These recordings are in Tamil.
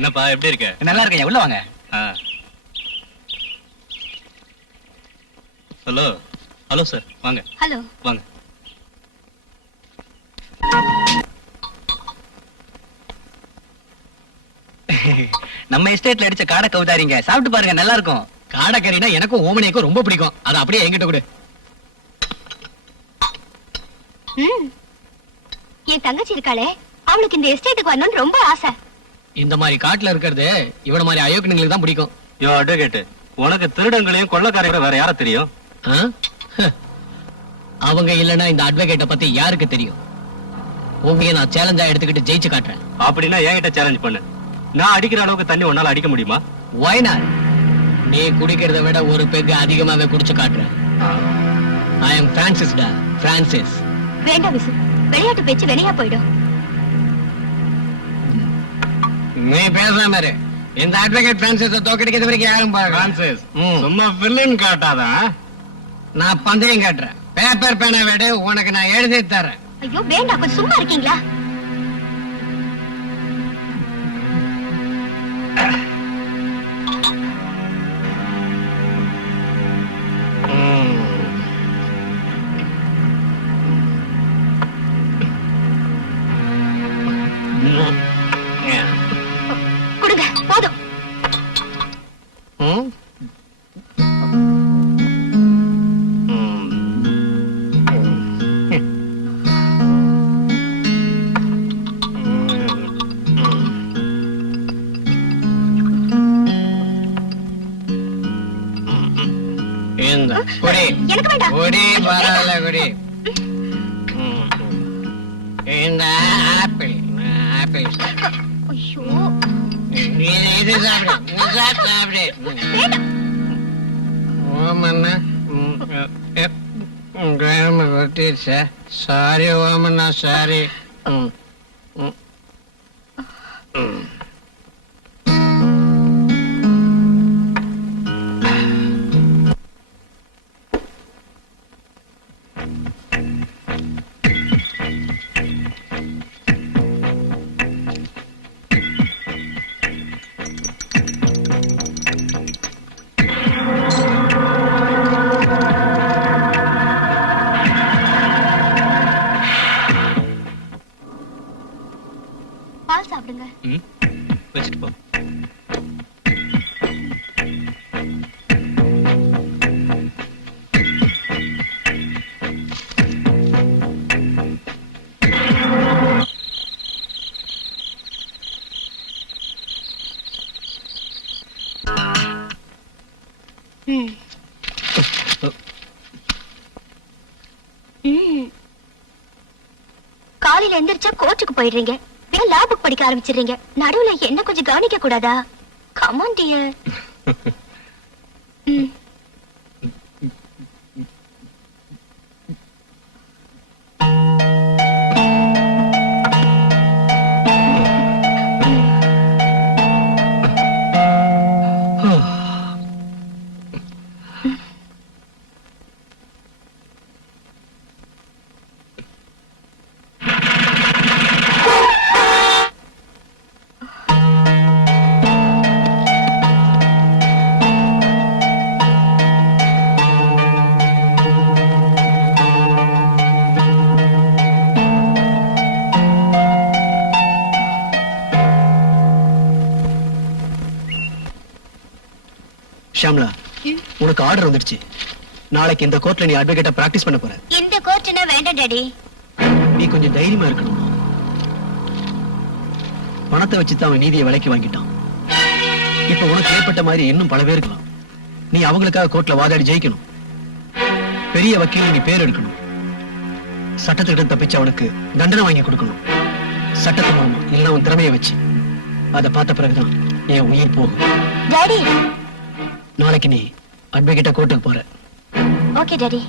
என்னப்பா எப்படி இருக்க? நல்லா இருக்கேன், உள்ள வாங்க. ஹலோ ஹலோ சார், வாங்க. ஹலோ வாங்க. நம்ம எஸ்டேட்ல அடிச்ச காடை கவுதாரிங்க, சாப்பிட்டு பாருங்க, நல்லா இருக்கும். காடைக்கறினா எனக்கும் ஓமனைக்கும் ரொம்ப பிடிக்கும். அதை அப்படியே என்கிட்ட கொடு. என் தங்கச்சி இருக்காளே, அவளுக்கு இந்த எஸ்டேட்டுக்கு வரணும்னு ரொம்ப ஆசை. இந்த மாதிரி காட்டுல இருக்கிறது இவன மாதிரி அயோக்கியங்களுக்கு தான் பிடிக்கும். யோ அட்வொகேட், உனக்கு திருடங்களையும் கொள்ளக்காரங்களையும் வேற யார தெரியும்? அவங்க இல்லைன்னா இந்த அட்வொகேட்டை பத்தி யாருக்கு தெரியும்? உண்மையை நான் சேலஞ்சா எடுத்துக்கிட்டு ஜெயிச்சு காட்டுறேன். அப்படின்னா என்கிட்ட சேலஞ்ச் பண்ணு. நான் அடிக்கிற அளவுக்கு தண்ணி உன்னால அடிக்க முடியுமா? Why not? நீ குடிக்கிறத விட ஒரு பெக் அதிகமாவே குடிச்சு காட்டுறேன். I am Francis டா, Francis. வேண்டாம் விசு, விளையாட்டு பேச்சு வெளியா போயிடும். நீ பேசாம இரு. இந்த அட்வொகேட் பிரான்சிஸ் தோக்கடிக்கிறது வரைக்கும் யாரும் பாருங்க. பிரான்சிஸ் சும்மா வில்லன் காட்டாதா? நான் பந்தயம் காட்டுறேன். பேப்பர் பேனா விட உனக்கு நான் எழுதி தரேன். ஐயோ வேண்டாம், கொஞ்சம் சும்மா இருக்கீங்களா? கொடுங்க, போதும். எனக்கு வேண்டாம். குடி பரவாயில்ல, குடி. இந்த ஆப்பிள் ஆப்பிள் ஐயோ இது சாப்பிடு, இது சாப்பிடு. வேண்டாம். ஓமண்ணா கிராம கொட்டிடுச்சா? Sorry ஓமண்ணா, sorry. பால் சாப்பிடுங்க. வச்சுட்டு போ. காலையில எந்திரிச்சா கோச்சுக்கு போயிடுறீங்க, லேபுக்கு படிக்க ஆரம்பிச்சிடுறீங்க. நடுவுல என்ன கொஞ்சம் கவனிக்க கூடாதா? Come on dear. ஷாம்லா, உனக்கு ஆர்டர் வந்துடுச்சு. நாளைக்கு இந்த கோர்ட்ல நீ அட்வொகேட்டா பிராக்டிஸ் பண்ண போற. இந்த கோர்ட்னா வேண்டாம் டாடி. நீ கொஞ்சம் தைரியமா இருக்கணும். பணத்தை வச்சுதான் அவன் நீதியை விலைக்கு வாங்கிட்டான். இப்ப உனக்கு ஏற்பட்ட மாதிரி இன்னும் பல பேர் இருக்கலாம். நீ அவங்களுக்காக கோர்ட்ல வாதாடி ஜெயிக்கணும். பெரிய வக்கீல் நீ பேர் எடுக்கணும். சட்டத்திட்ட தப்பிச்சு அவனுக்கு தண்டனை வாங்கி கொடுக்கணும். சட்டத்தை மூலமா இல்ல உன் திறமையை வச்சு. அதை பார்த்த பிறகுதான் என் உயிர் போகும். டாடி, நாளைக்கு நீ அட்வொகேட்டா கோர்ட்டுக்கு போற. Okay daddy.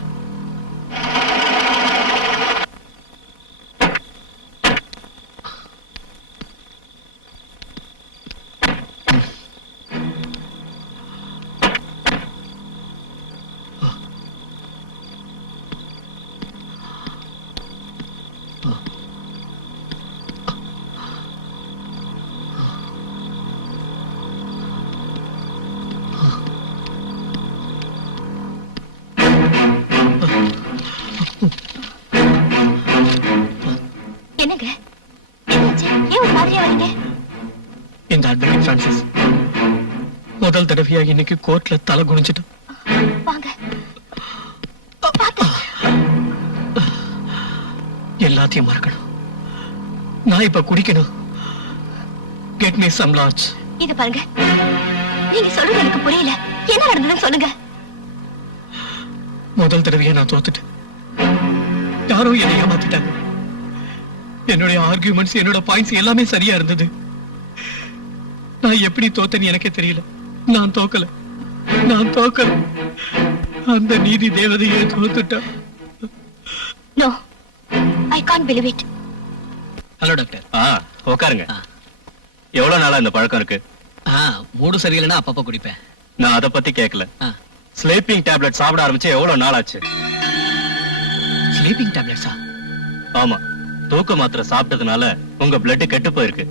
முதல் தடவையா இன்னைக்கு கோர்ட்ல தலை குனிஞ்சிட்டு வாங்க பாத்து. எல்லாத்தையும் மறக்கணும். நான் இப்ப குடிக்கணும். Get me some lodge. இது பாருங்க, நீங்க சொல்றது எனக்கு புரியல. என்ன நடந்ததுன்னு சொல்லுங்க. முதல் தடவையா நான் தோத்துட்டேன். யாரோ என்னை ஏமாத்திட்டாங்க. என்னுடைய ஆர்கியூமெண்ட்ஸ், என்னோட பாயிண்ட்ஸ் எல்லாமே சரியா இருந்தது. நான் எப்படி தோத்தேன்னு எனக்கே தெரியல. நான் தோக்கல. அந்த நீதி தேவதையே தோத்துட்டா. No, I can't believe it. Hello doctor. உட்காருங்க. எவ்வளவு நாளா இந்த பழக்கம் இருக்கு? மூடு சரியில்லைன்னா அப்பப்ப குடிப்பேன். நான் அதை பத்தி கேட்கல. ஸ்லீப்பிங் டேப்லெட் சாப்பிட ஆரம்பிச்சு எவ்வளவு நாள் ஆச்சு? ஸ்லீப்பிங் டேப்லெட்ஸா? ஆமா, தூக்க மாத்திரை சாப்பிட்டதுனால உங்க பிளட் கெட்டு போயிருக்கு.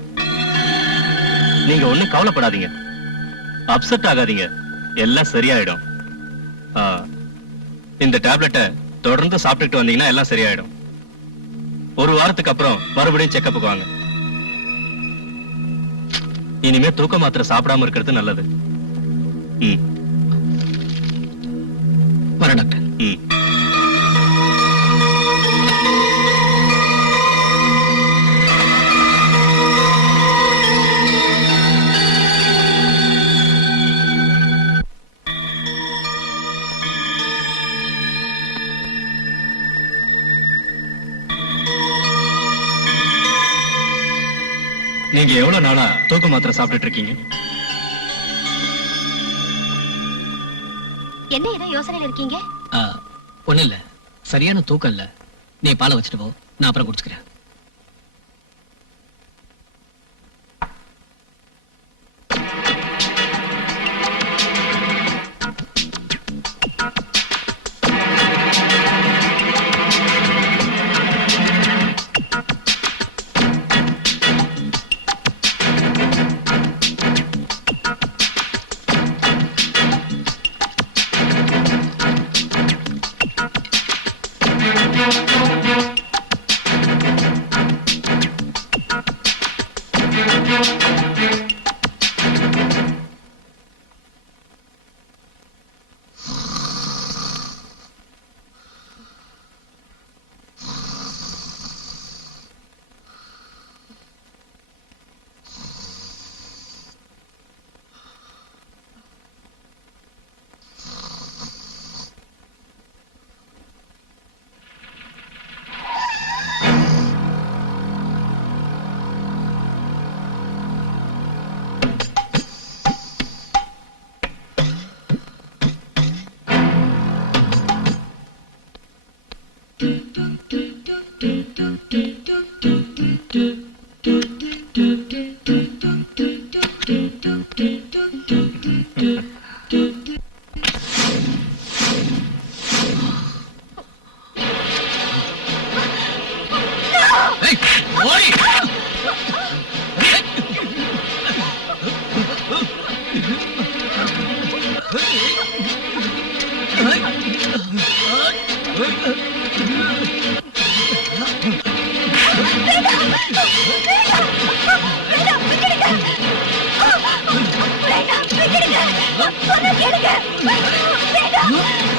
நீங்க ஒண்ணும் கவலைப்படாதீங்க, அப்செட் ஆகாதீங்க, எல்லாம் சரியாயிடும். இந்த டேப்லெட்டை தொடர்ந்து சாப்பிட்டுட்டு வந்தீங்கன்னா எல்லாம் சரியாயிடும். ஒரு வாரத்துக்கு அப்புறம் மறுபடியும் செக்கப்புக்கு வாங்க. இனிமே தூக்க மாத்திரை சாப்பிடாம இருக்கிறது நல்லது. வர டாக்டர். நீங்க எவ்வளவு நாளா தூக்க மாத்திரை சாப்பிட்டுட்டு இருக்கீங்க? என்ன ஏதோ யோசனையில இருக்கீங்க? ஒண்ணு இல்ல, சரியான தூக்கம் இல்ல. நீ பாலை வச்சுட்டு போ, நான் அப்புறம் குடிச்சுக்கிறேன். வேண்டாம், விட்டுடுங்க. சொன்னா கேளுங்க. வேண்டாம்.